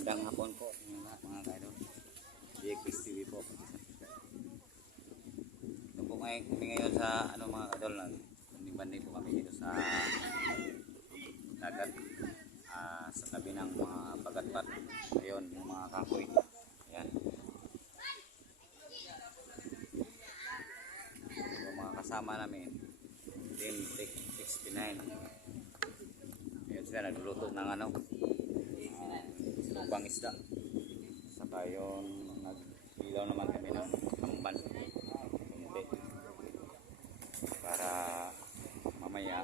Magandang hapon po mga kaidol. JX TV po. Ito po kami ngayon sa mga kaidol, banding-banding po kami dito sa dagat, sa tabi ng mga pagatpat. Ayun, yung mga kahoy. Ayan. Yung mga kasama namin, Team Tech 69. Ayun sila, nagluluto ng lubang isda. Saka yung nag-ilaw naman kami ng tamban hindi, para mamaya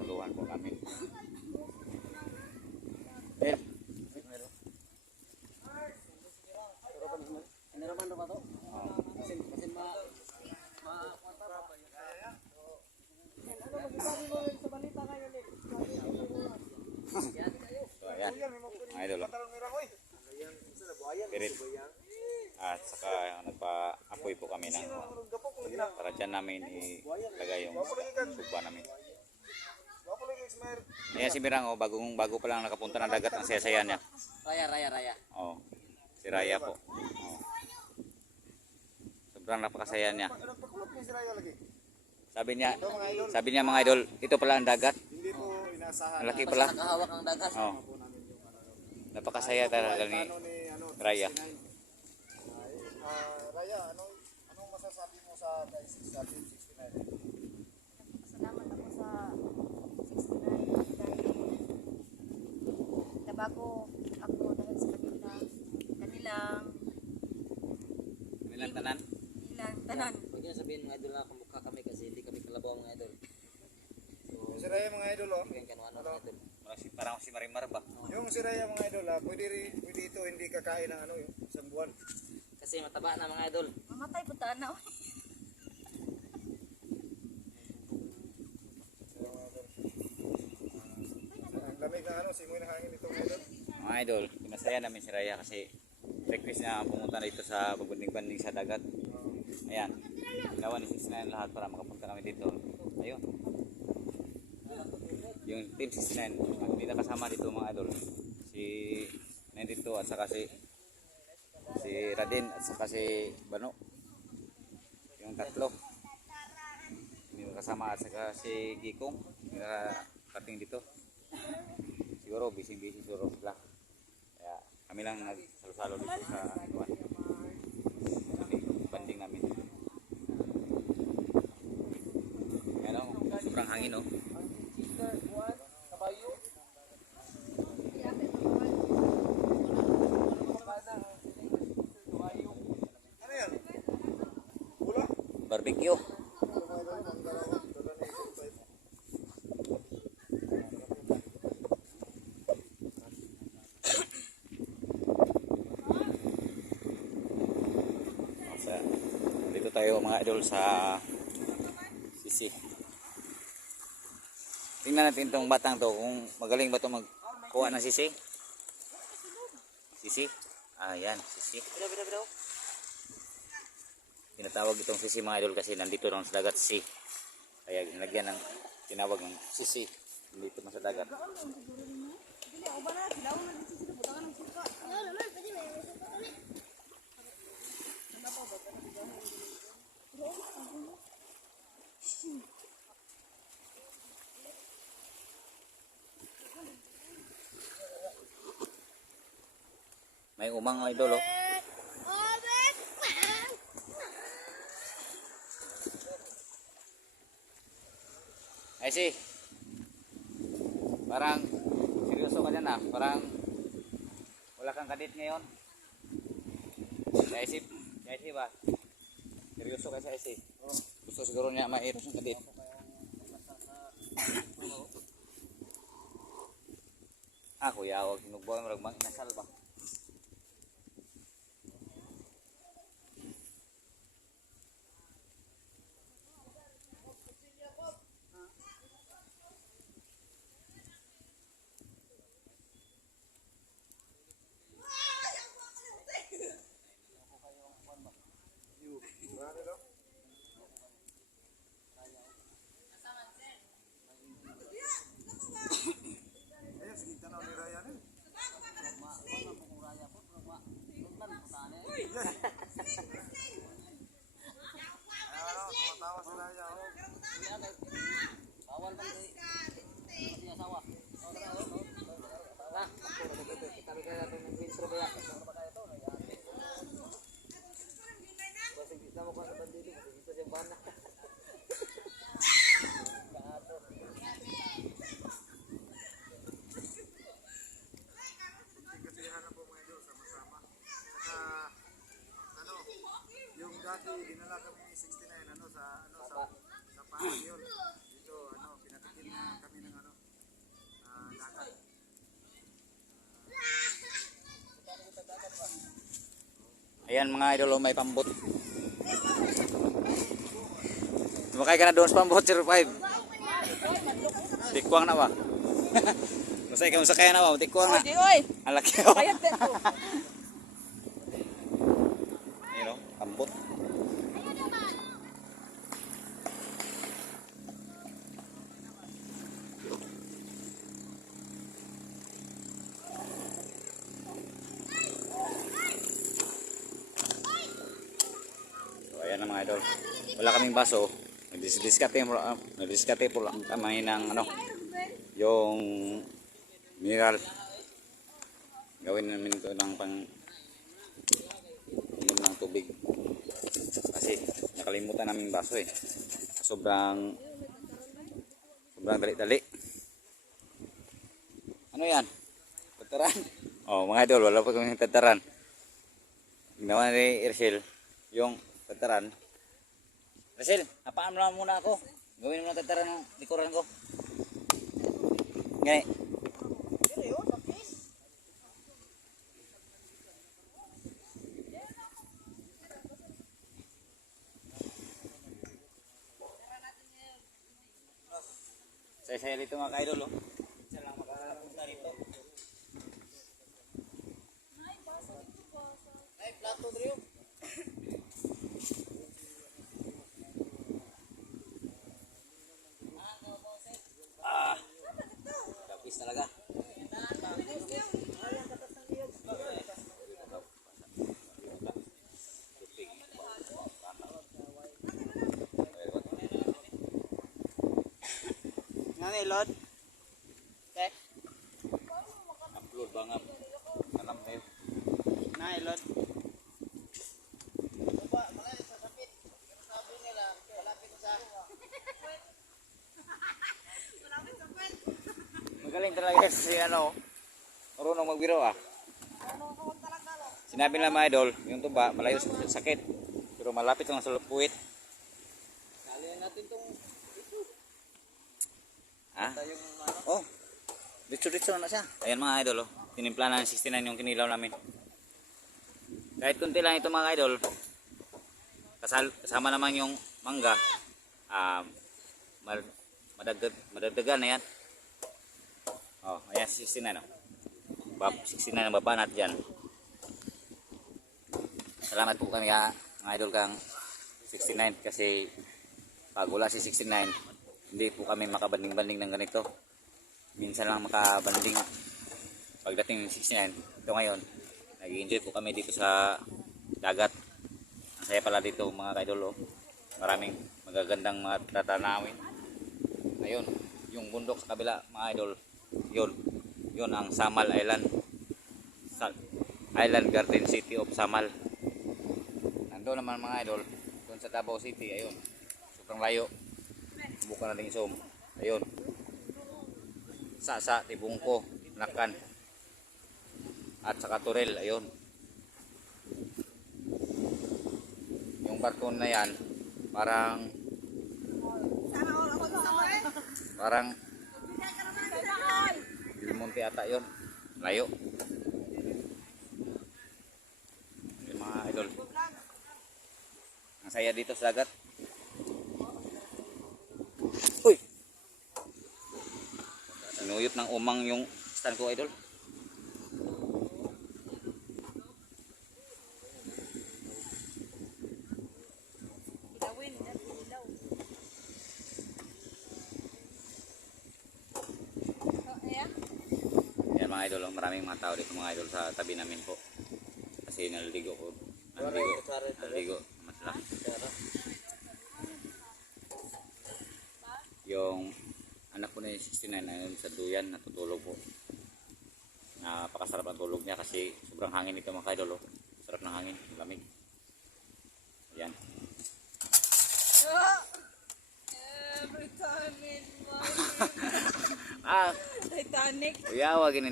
saluhan po kami. Bel, idol. Pirit. At saka nagpa-apoy po kami ng para dyan namin ilagay yung suba namin. Ayan si Mirang, bago pa lang nakapunta ng dagat ang saya-saya niya. Raya. Oh, si Raya po. Oh. Sobrang napakasaya niya. Sabi niya mga idol, ito pala ang dagat. Malaki pala. Nakahawak ng dagat. Oh. Napakasaya talaga ni Raya. Raya, anong masasabi mo sa Team 69? Salamat ako sa 69 dahil nabago ako dahil sa kanilang tanan. tanan. Huwag niyo sabihin mga idol na kamukha kami kasi hindi kami kalabaw mga idol. So, Si Raya mga idol, oh. yan kano mga idol. Parang si Marimar ba? Yung si Raya mga idol, pwede ito hindi kakain ng yung isang buwan. Kasi mataba na mga idol. Mamatay po tanaw. Ang lamig na simoy ng hangin ito mga idol. Mga idol, pinasaya namin si Raya kasi request niya pumunta dito sa pagbanding-banding sa dagat. Ayan, ginawa ni 69 lahat para makapunta kami dito. Ayun. Yung Team 69, hindi na kasama dito mga idol. Si 92 at saka si Radin at saka si Bano. Yung tatlo. Hindi na kasama at saka si Gikong. Hindi na kating dito. Siguro busy siguro sila. Kaya kami lang nagsalo-salo dito sa banding namin. Ayan o, sobrang hangin o. Ano yan? Bula? Barbecue. Dito tayo mga idol sa sisi. Tingnan natin itong batang to kung magaling ba ito magkuha ng sisi. Sisi. Ayan, sisi. Tinatawag itong sisi mga idol kasi nandito lang sa dagat si. Kaya ginagyan ng tinawag ng sisi. Dito man sa dagat. May umang mga idol oh. Ay si. Parang seryoso ka dyan ah. Parang wala kang kadit ngayon. Sa isip ba? Seryoso ka sa isip. Gusto siguro niya mairos ng kadit. Kuya, huwag nagbawa mo ragmang inasal ba? Ayun, sige tanaw ni Raya. dinala kami ni 69 sa paan yun. Dito pinatikin na kami ng dagat. Ayan mga idol, may pambot. Sumakay ka na doon sa pambot, 05. Tikwang na ba? Masay ka masakay na ba? Tikwang na. Oy, Ang laki oh. kayat dito. Ayan o, pambot. So ayan na mga idol. Wala kaming baso. Nagdiskarte po lang kami ng yung mineral. Gawin namin ito ng pang inom ng tubig. Kasi nakalimutan namin baso eh. Sobrang dali-dali. Ano yan? Tataran? Oh mga idol, wala pa kami tataran. Ginawa ni Irshel yung tataran. Rachel, hapaan mo lang muna ako. Gawin mo na tataran ng likuran ko. Gani. Saya dito mga kaidol. Isa lang makakapunta dito. Ay, plato dito. Tapis talaga. Ngani Lord? Okay. Upload banget. Tanam eh. Nay Lord. Magaling talaga si marunong magbiro ah. Sinabi nila mga idol, yung tuba malayo sa sakit. Pero malapit lang sa puwit. Dalihan natin tong Ah? Oh. Dito na siya. Ayan mga idol oh. Tinimpla na ng 69 yung kinilaw namin. Kahit kunti lang ito mga idol. Kasama naman yung mangga. Madagdagan na yan. Oh, ayan 69 oh. 69 ang babanat dyan. Salamat po kami mga idol kang 69 kasi pag wala si 69 hindi po kami makabanding-banding ng ganito. Minsan lang makabanding pagdating ng 69. Ito ngayon, nag-enjoy po kami dito sa dagat. Ang saya pala dito mga kaidol. Maraming magagandang mga tatanawin. Ayun, yung bundok sa kabila mga idol. Yun ang Samal Island. Island Garden City of Samal. Nandun naman mga idol, doon sa Davao City. Ayun, sobrang layo. Subukan natin i-zoom. Ayun. Sasa, Tibungko, Nakan. At saka Turel, ayun. Yung barkon na yan, parang Del Monte ata yun. Layo. Yung mga idol. Ang saya dito sa dagat. Uy! Sinuyot ng umang yung stand ko idol. Yan mga idol, maraming mga tao dito mga idol sa tabi namin po. Kasi naliligo ko. Naliligo naman sila. Yung anak ko na yung 69 ayun sa duyan, natutulog po. Napakasarap ang tulog niya kasi sobrang hangin ito mga idol. Sarap ng hangin, lamig. Ayan. Every time in Titanic. Uyawa gini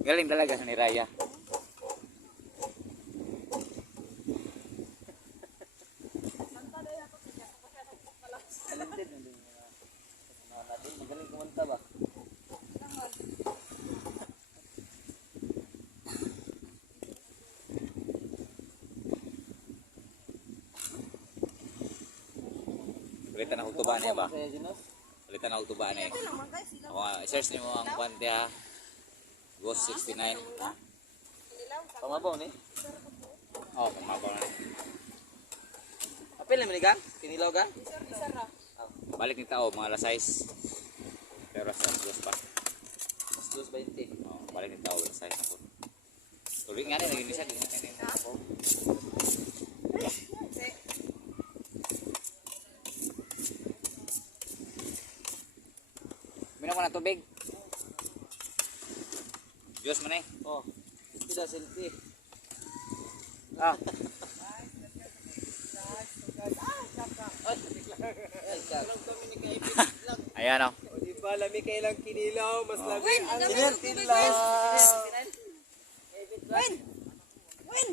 galing talaga sa ni Raya. Palitan ng hutubaan niya ba? Kaya Ginos. Palitan ng hutubaan niya. Ako nga, search niyo mo ang kwante ha. Ghost 69. Pamabaw ni. Oh, kumabaw na. Apil naman ni gang? Kinilaw gang? Balik ni tao, mga alas 6. Pero sa Ghost pa. 2:20. Oh, balik ni tao, alas 6 na po. Tuloy nga rin, naging isa. Di na kayo. Minom ko na tubig. Diyos mo na eh. Oh. Tidak selfie. Ah, ayan o. Di ba, lami kailang kinilaw, mas lami. Sinir tilaw. Win!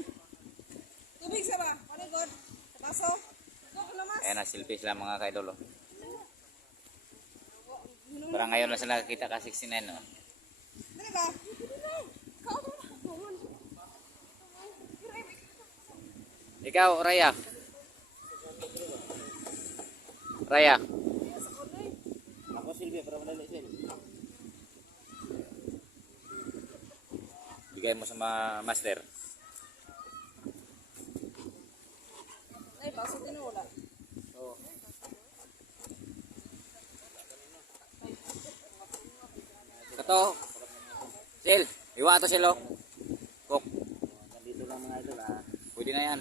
Tubig sa ba? Ano god? Sa baso? Ito ko lamas. Ayan na, silpi sila mga kaidol. Oh. Parang ngayon na sila nakakita ka 69. Oh. Dali ba? Ikaw, Raya. Raya. Ako Silvia para madali siya. Bigay mo sa master. Ay, baso din wala. Oh. Kato. Sil, iwa to silo. Kok, Nandito lang mga idol ah. pwede na yan.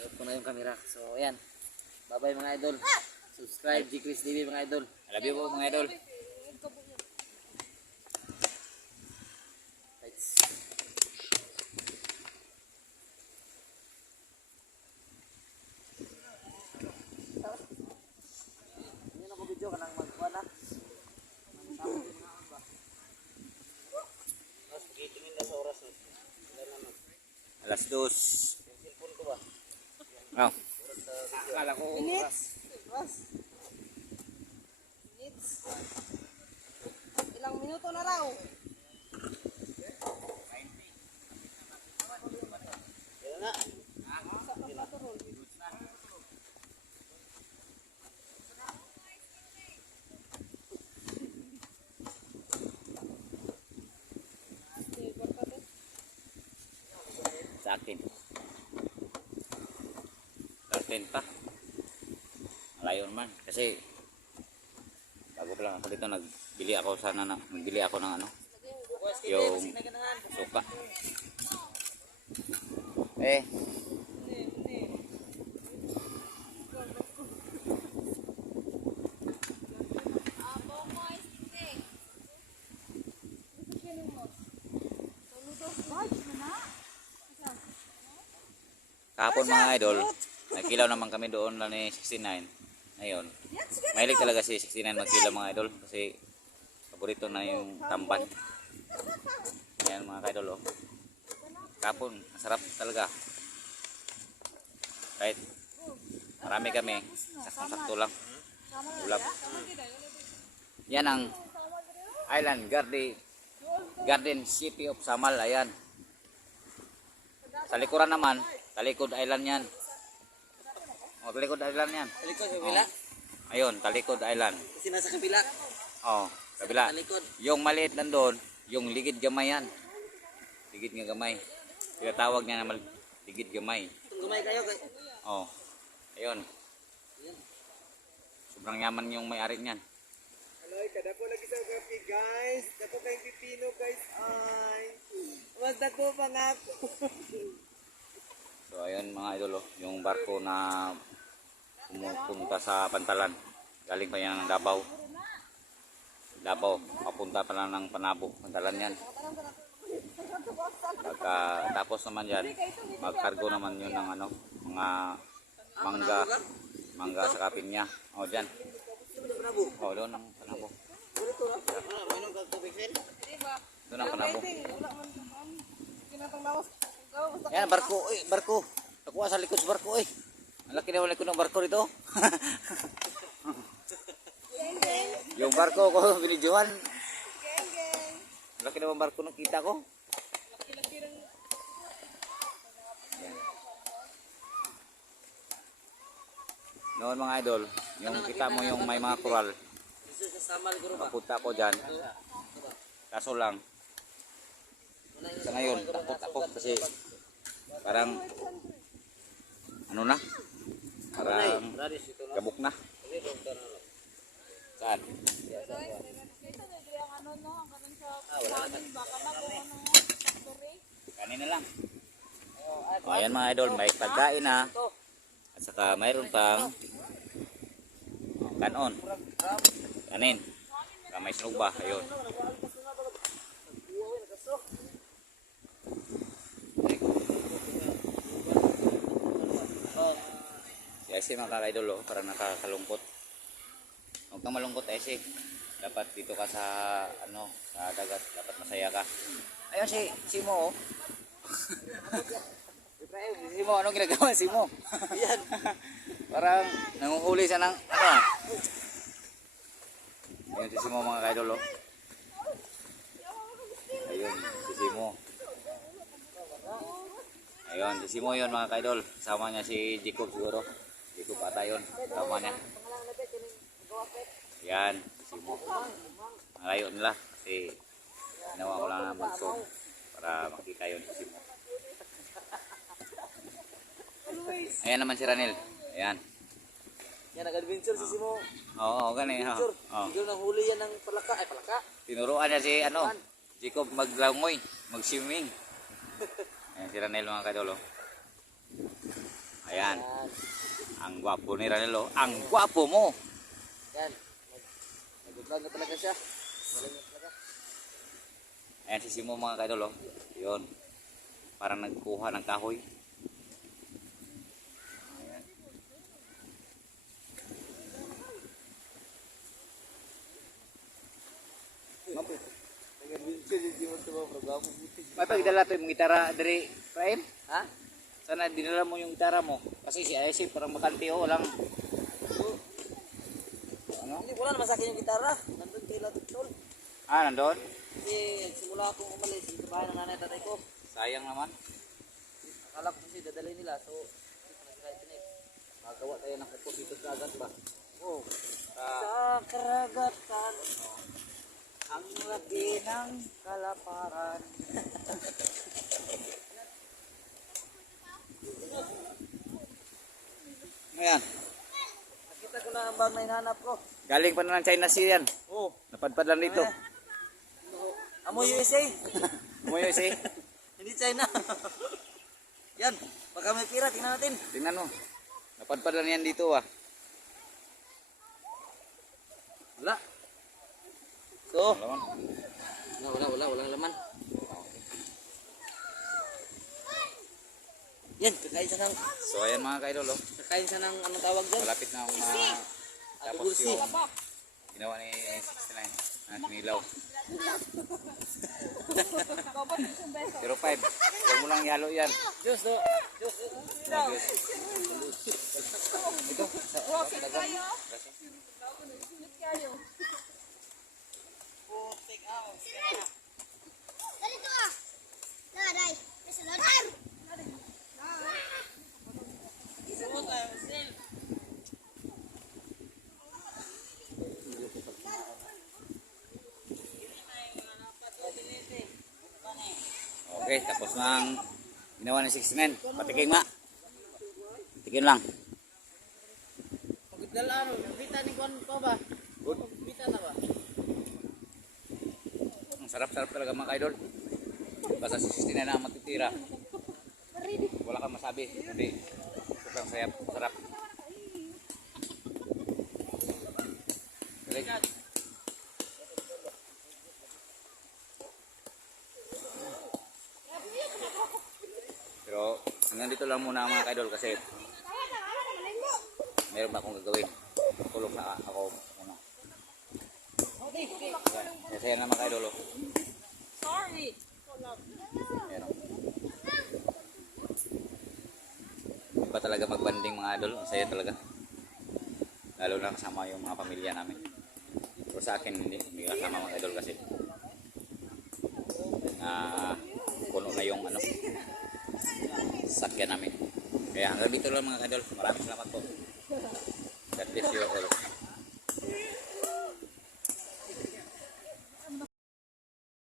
Ayot ko na yung camera. So ayan. Bye-bye mga idol. Subscribe G Chris TV mga idol. I love you po mga idol. Lights. Yan ako video kanang magkuha na. Mas gitingin na sa oras eh. Alas 2. Cellphone ko ba? Oh. Akala ko. Minutes. Ilang minuto na raw. Yan na. Sa akin. 13 pa. Malayo naman. Kasi bago pa lang ako dito, nagbili ako ng ano, yung suka. Eh, kahapon mga idol, nagkilaw naman kami doon lang ni 69. Ngayon, mahilig talaga si 69 magkilaw mga idol kasi paborito na yung tamban. Ayan mga idol oh. Kahapon, masarap talaga. Kahit marami kami, sakto lang. Ulap. Yan ang Island Garden City of Samal. Ayan. Sa likuran naman, Talikod Island yan. O, Talikod Island yan. Talikod sa kabila. Ayun, Talikod Island. Kasi nasa kabila. O, kabila. Talikod. Yung maliit nandun, yung ligid gamay yan. Ligid nga gamay. Tinatawag niya na ligid gamay. Gumay kayo kay. O, ayun. Sobrang yaman yung may-ari niyan. Aloy, kada po lagi sa kape, guys. Dako kayong pipino, guys. Ay. Mas dako pangako. So ayun mga idol, oh, yung barko na pumupunta sa Pantalan. Galing pa yan ng Davao. Papunta pa lang ng Panabo. Pantalan yan. Tapos naman yan, magkargo naman yun ng ano, mga mangga sa Kapinya. O dyan. O doon ang Panabo. Minum ka tubig sen. Doon ang Panabo. Kinatang lawas. Yan, barko. Uy, barko. Nakuha sa likod sa barko. Uy. Ang laki na likod ng barko dito. Yung barko ko, binidyohan. Ang laki na barko nakita ko. Yan. Noon mga idol, yung kita mo yung may mga koral, Gusto sa samal guro ba? papunta ako dyan. Kaso lang, sa ngayon, takot ako kasi parang, ano na? Parang kabuk na. Saan? Kanina lang. O, ayan mga idol, may pagkain na. At saka mayroon pang kanon. Kanin. Saka may sinog ba? Ayun. Si Ese mga ka-idol, oh, parang nakakalungkot. Huwag kang malungkot, Ese. Dapat dito ka sa, ano, sa dagat. Dapat masaya ka. Ayun si Simo, oh. Si Simo, anong ginagawa si Simo? Yan. Parang nanguhuli siya ng, ano ah. Ayun si Simo mga ka-idol, oh. Ayun, si Simo. Ayun, si Simo yun mga ka-idol. Kasama niya si Jacob siguro. Jacob ata yun. Kasama niya. Yan, si Simo. Malayo nila kasi ginawa ko lang ng mag-zoom para makita yun si Simo. Ayan naman si Ranel. Ayan. Yan, nag-adventure si Simo. Oo, ganun. Adventure. Oh. Siguro nahuli yan ng palaka. Ay, palaka. Tinuruan niya si ano, Jacob maglangoy, mag-swimming. Ayan si Ranel mga kadolo. Ayan. Yan. Ang gwapo ni Ranel, oh. Ang gwapo mo. Yan. Nag-vlog na talaga siya. Galing na talaga. Ayan si Simo mga kadolo. Yun. Parang nagkuha ng kahoy. Ayan. Nag-adventure si Simo sa mga programa. May pagdala to yung gitara, Dre, Prime? Ha? Sana dinala mo yung gitara mo. Kasi si Aisy parang makanti, oh, lang. Ano? Hindi, wala naman sa akin yung gitara. Nandun kay Latutol. Ah, nandun? Kasi simula akong umalis sa bahay ng nanay tatay ko. Sayang naman. Akala ko kasi dadalhin nila. So, magawa tayo ng kupos dito sa agat ba? Oh. Sa karagatan, ang laki ng kalaparan. Ayan. Nakita ko na ang bag na hinahanap ko. Galing pa na ng China Sea yan. Oh. Napadpad lang dito. Amo USA. Umuyo si. Hindi China. Yan. Baka may pira. Tingnan natin. Tingnan mo. Napadpad lang yan dito ah. Wala. So. Wala. Walang laman. Yan. Kakain siya ng... So ayan mga kaidol, oh. Kakain siya ng anong tawag dyan? Malapit na akong tapos Adobulsi. yung ginawa ni 69 na sinilaw. 05. Huwag mo lang ihalo yan. Diyos do. Diyos. Ito. Dali to ah. Daday. Nasa lodar. Okay, tapos na ang ginawa ni 69. Patikin nga. Patikin lang. Pagdalaan, bita ni Juan pa ba? Bita na ba? Ang sarap-sarap talaga mga kaidol. Basta si 69 na ang matitira. Wala kang masabi. Hindi. Sobrang sarap. Galing. Pero hanggang dito lang muna mga kaidol kasi meron pa akong gagawin. Tulog na ako muna. Kasi yan na mga kaidol. Oh. Sorry. Ayan, oh. Iba talaga magbanding mga idol. Ang saya talaga. Lalo na kasama yung mga pamilya namin. Pero sa akin hindi kasama mga idol kasi puno na yung ano sakyan namin. Kaya hanggang dito lang mga idol. Maraming salamat po. Bless you all.